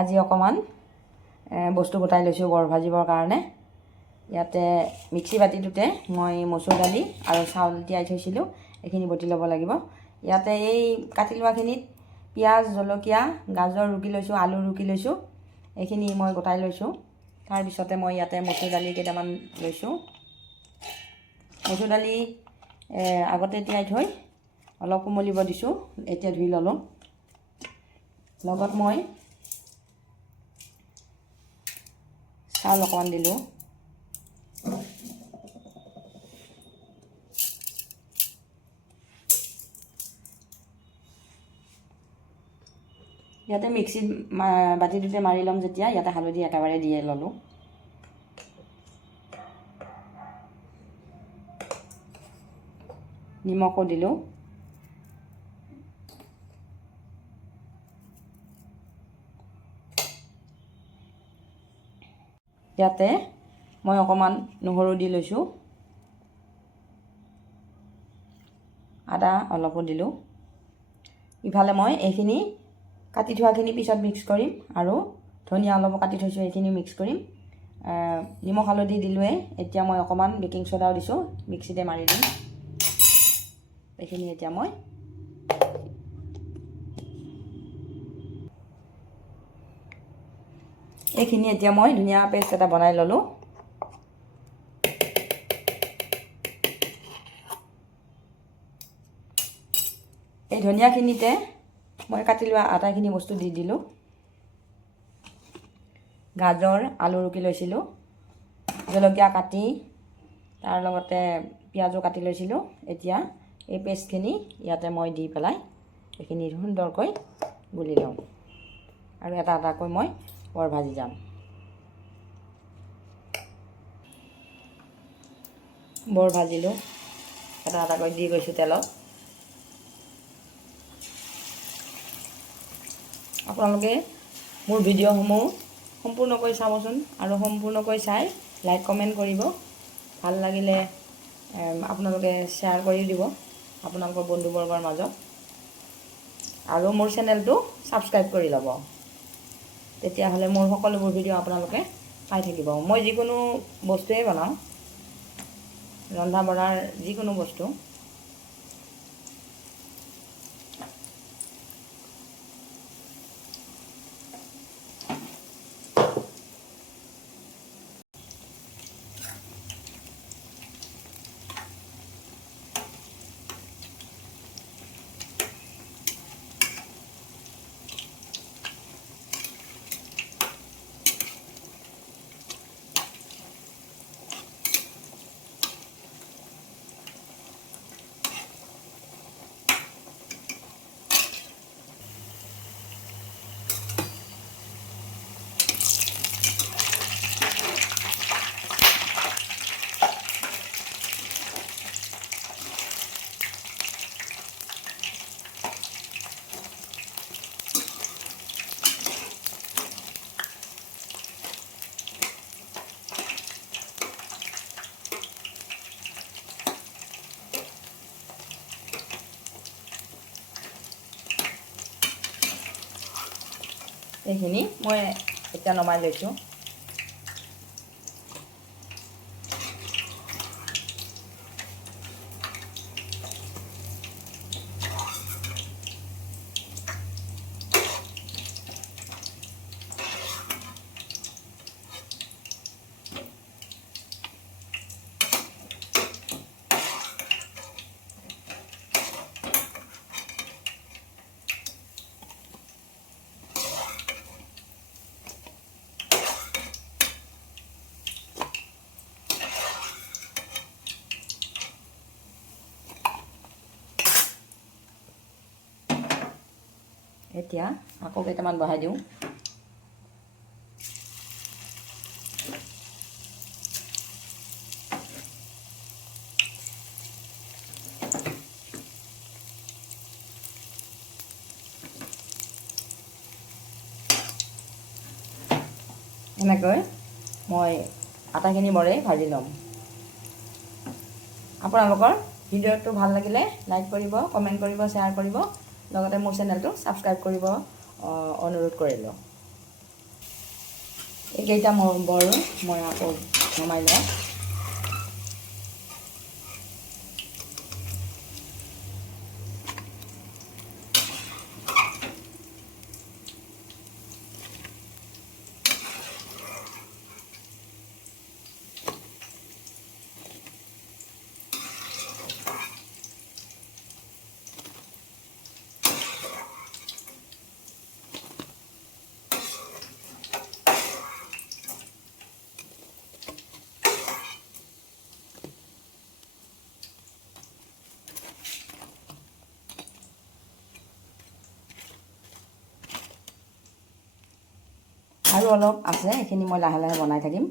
আজি অকণমান বস্তু গোটাই লৈছোঁ বৰ ভাজিবৰ কাৰণে। ইয়াতে মিক্সি বাতিটোতে মই মচুৰ দালি আৰু চাউল তিয়াই থৈছিলোঁ, এইখিনি বটি ল'ব লাগিব। ইয়াতে এই কাটি লোৱাখিনিত পিঁয়াজ, জলকীয়া, গাজৰ ৰুকি লৈছোঁ, আলু ৰুকি লৈছোঁ, এইখিনি মই গোটাই লৈছোঁ। তাৰপিছতে মই ইয়াতে মচুৰ দালি কেইটামান লৈছোঁ। মচুৰ দালি আগতে তিয়াই থৈ অলপ কোমলিব দিছোঁ, এতিয়া ধুই ল'লোঁ। লগত মই চাউল অকণমান দিলোঁ। ইয়াতে মিক্সিত বাতিটোতে মাৰি ল'ম যেতিয়া, ইয়াতে হালধি একেবাৰে দিয়ে ল'লোঁ। নিমখো দিলোঁ। ইয়াতে মই অকণমান নহৰু দি লৈছোঁ, আদা অলপো দিলোঁ। ইফালে মই এইখিনি কাটি থোৱাখিনি পিছত মিক্স কৰিম আৰু ধনিয়া অলপো কাটি থৈছোঁ, এইখিনি মিক্স কৰিম। নিমখ হালধি দিলোঁৱেই, এতিয়া মই অকণমান বেকিং চ'ডাও দিছোঁ, মিক্সিতে মাৰি দিম। এইখিনি এতিয়া মই ধুনীয়া পেষ্ট এটা বনাই ল'লোঁ। এই ধনিয়াখিনিতে মই কাটি লোৱা আটাইখিনি বস্তু দি দিলোঁ। গাজৰ, আলু ৰুকি লৈছিলোঁ, জলকীয়া কাটি, তাৰ লগতে পিঁয়াজো কাটি লৈছিলোঁ। এতিয়া এই পেষ্টখিনি ইয়াতে মই দি পেলাই এইখিনি সুন্দৰকৈ গুলি লওঁ আৰু এটা এটাকৈ মই বৰ ভাজি যাম। বৰ ভাজিলোঁ, এটা এটাকৈ দি গৈছোঁ তেলত। আপোনালোকে মোৰ ভিডিঅ'সমূহ সম্পূৰ্ণকৈ চাবচোন আৰু সম্পূৰ্ণকৈ চাই লাইক কমেণ্ট কৰিব। ভাল লাগিলে আপোনালোকে শ্বেয়াৰ কৰি দিব আপোনালোকৰ বন্ধুবৰ্গৰ মাজত, আৰু মোৰ চেনেলটো ছাবস্ক্ৰাইব কৰি ল'ব। তেতিয়াহ'লে মোৰ সকলোবোৰ ভিডিঅ' আপোনালোকে পাই থাকিব। মই যিকোনো বস্তুৱেই বনাওঁ, ৰন্ধা বঢ়াৰ যিকোনো বস্তু। এইখিনি মই এতিয়া নমাই লৈছোঁ। এতিয়া আকৌ কেইটামান বহাই দিওঁ। এনেকৈ মই আটাখিনি বৰেই ভাজি ল'ম। আপোনালোকৰ ভিডিঅ'টো ভাল লাগিলে লাইক কৰিব, কমেণ্ট কৰিব, শ্বেয়াৰ কৰিব, লগতে মোৰ চেনেলটো ছাবস্ক্ৰাইব কৰিব অনুৰোধ কৰিলোঁ। এইকেইটা বৰ মই আকৌ নমাই লওঁ। আৰু অলপ আছে, সেইখিনি মই লাহে লাহে বনাই থাকিম।